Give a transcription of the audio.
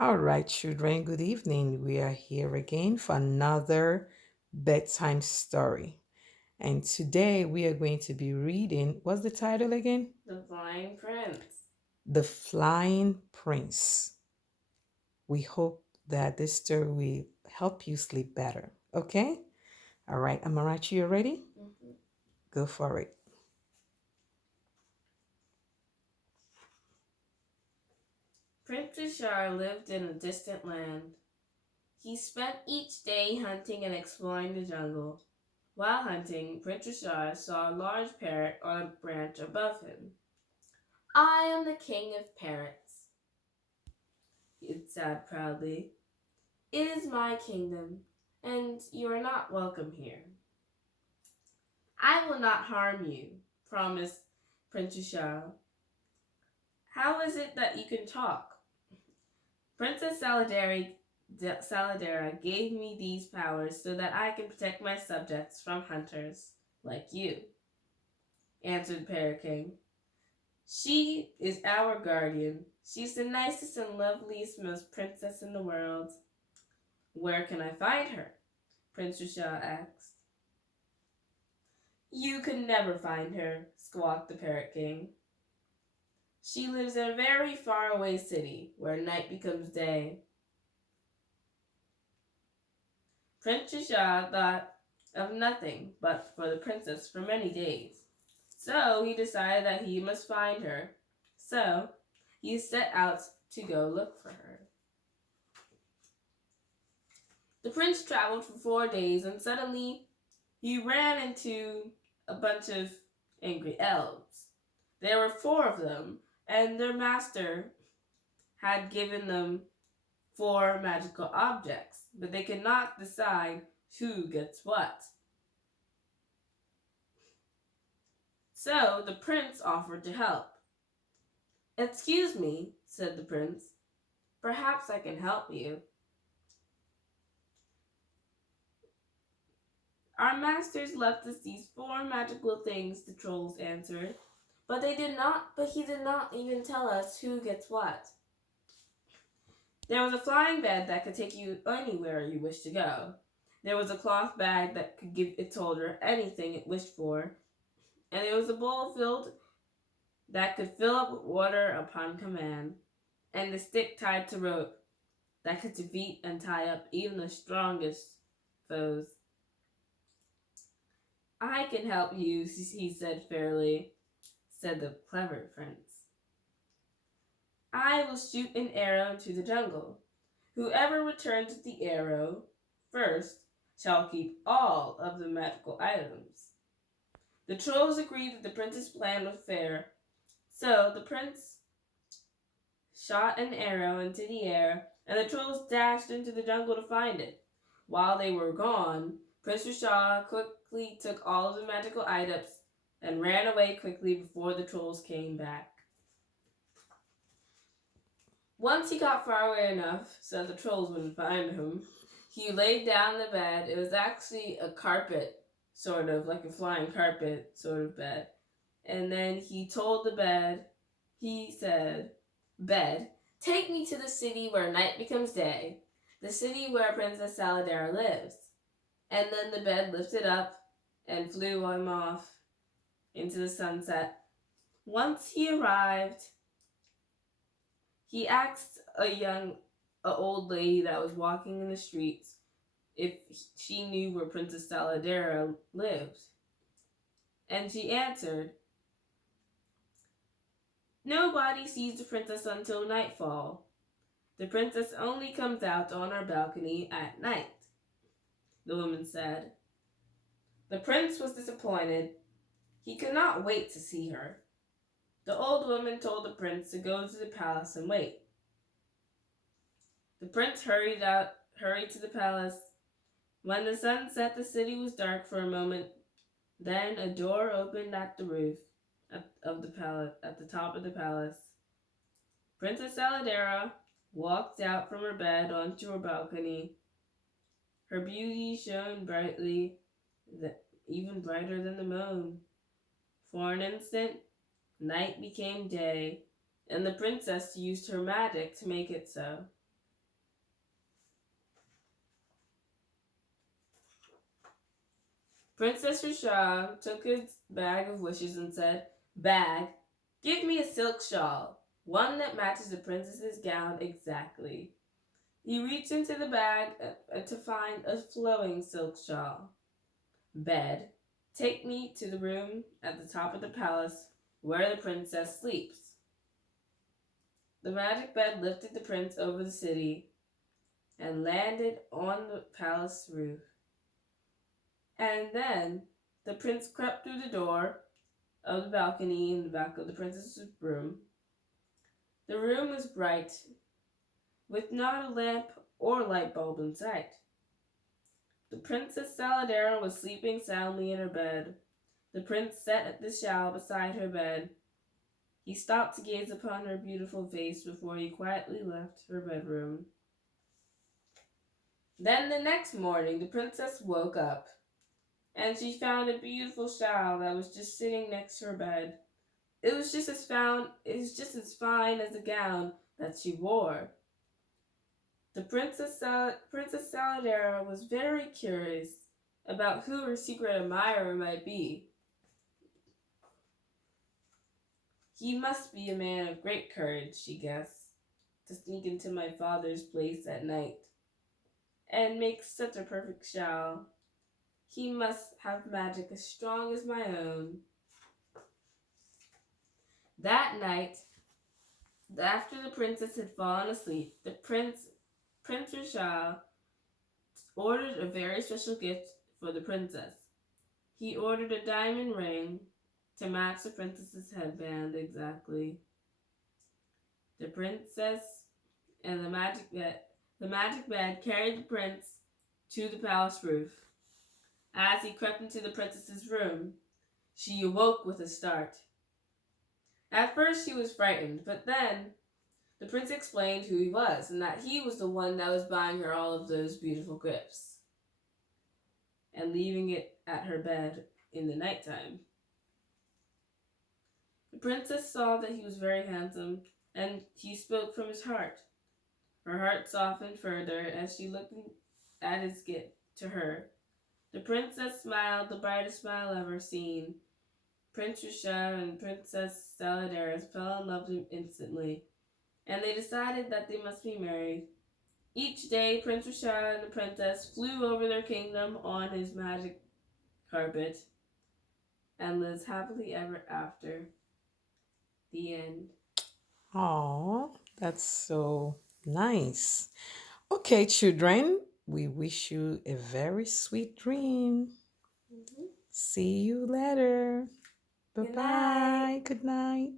All right, children, good evening. We are here again for another bedtime story. And today we are going to be reading, what's the title again? The Flying Prince. The Flying Prince. We hope that this story will help you sleep better. Okay? All right, Amarachi, you ready? Mhm. Go for it. Prince Richard lived in a distant land. He spent each day hunting and exploring the jungle. While hunting, Prince Richard saw a large parrot on a branch above him. I am the king of parrots, it said proudly. It is my kingdom, and you are not welcome here. I will not harm you, promised Prince Richard. How is it that you can talk? Princess Saladera gave me these powers so that I can protect my subjects from hunters like you, answered Parrot King. She is our guardian. She's the nicest and loveliest, most princess in the world. Where can I find her? Prince Rashah asked. You can never find her, squawked the Parrot King. She lives in a very far away city where night becomes day. Prince Shah thought of nothing but for the princess for many days. So he decided that he must find her. So he set out to go look for her. The prince traveled for 4 days and suddenly he ran into a bunch of angry elves. There were four of them, and their master had given them four magical objects, but they could not decide who gets what. So the prince offered to help. Excuse me, said the prince. Perhaps I can help you. Our masters left us these four magical things, the trolls answered. But he did not even tell us who gets what. There was a flying bed that could take you anywhere you wish to go. There was a cloth bag that could give its holder anything it wished for. And there was a bowl filled that could fill up with water upon command. And a stick tied to rope that could defeat and tie up even the strongest foes. I can help you, he said fairly, said the clever prince. I will shoot an arrow into the jungle. Whoever returns the arrow first shall keep all of the magical items. The trolls agreed that the prince's plan was fair, so the prince shot an arrow into the air, and the trolls dashed into the jungle to find it. While they were gone, Prince Rashah quickly took all of the magical items and ran away quickly before the trolls came back. Once he got far away enough so the trolls wouldn't find him, he laid down the bed. It was actually a carpet, sort of like a flying carpet sort of bed. And then he told the bed, he said, Bed, take me to the city where night becomes day, the city where Princess Saladera lives. And then the bed lifted up and flew him off into the sunset. Once he arrived, he asked a old lady that was walking in the streets if she knew where Princess Saladera lived. And she answered, Nobody sees the princess until nightfall. The princess only comes out on our balcony at night, the woman said. The prince was disappointed. He could not wait to see her. The old woman told the prince to go to the palace and wait. The prince hurried to the palace. When the sun set, the city was dark for a moment. Then a door opened at the roof of the palace, at the top of the palace. Princess Saladera walked out from her bed onto her balcony. Her beauty shone brightly, even brighter than the moon. For an instant, night became day, and the princess used her magic to make it so. Princess Rashah took his bag of wishes and said, "Bag, give me a silk shawl, one that matches the princess's gown exactly." He reached into the bag to find a flowing silk shawl. "Bed, take me to the room at the top of the palace where the princess sleeps." The magic bed lifted the prince over the city and landed on the palace roof. And then the prince crept through the door of the balcony in the back of the princess's room. The room was bright, with not a lamp or light bulb in sight. The Princess Saladera was sleeping soundly in her bed. The prince sat the shawl beside her bed. He stopped to gaze upon her beautiful face before he quietly left her bedroom. Then the next morning the princess woke up, and she found a beautiful shawl that was just sitting next to her bed. It was just as fine as the gown that she wore. The Princess Saladera was very curious about who her secret admirer might be. "He must be a man of great courage," she guessed, "to sneak into my father's place at night and make such a perfect shawl. He must have magic as strong as my own." That night, after the princess had fallen asleep, Prince Rashal, ordered a very special gift for the princess. He ordered a diamond ring to match the princess's headband exactly. The princess and the magic bed carried the prince to the palace roof. As he crept into the princess's room, she awoke with a start. At first she was frightened, but then the prince explained who he was and that he was the one that was buying her all of those beautiful gifts and leaving it at her bed in the nighttime. The princess saw that he was very handsome, and he spoke from his heart. Her heart softened further as she looked at his gift to her. The princess smiled the brightest smile ever seen. Prince Rashad and Princess Saladeras fell in love instantly, and they decided that they must be married. Each day, Prince Rashad and the princess flew over their kingdom on his magic carpet and lived happily ever after. The end. Oh, that's so nice. Okay, children, we wish you a very sweet dream. Mhm. See you later. Bye Good night. bye. Good night.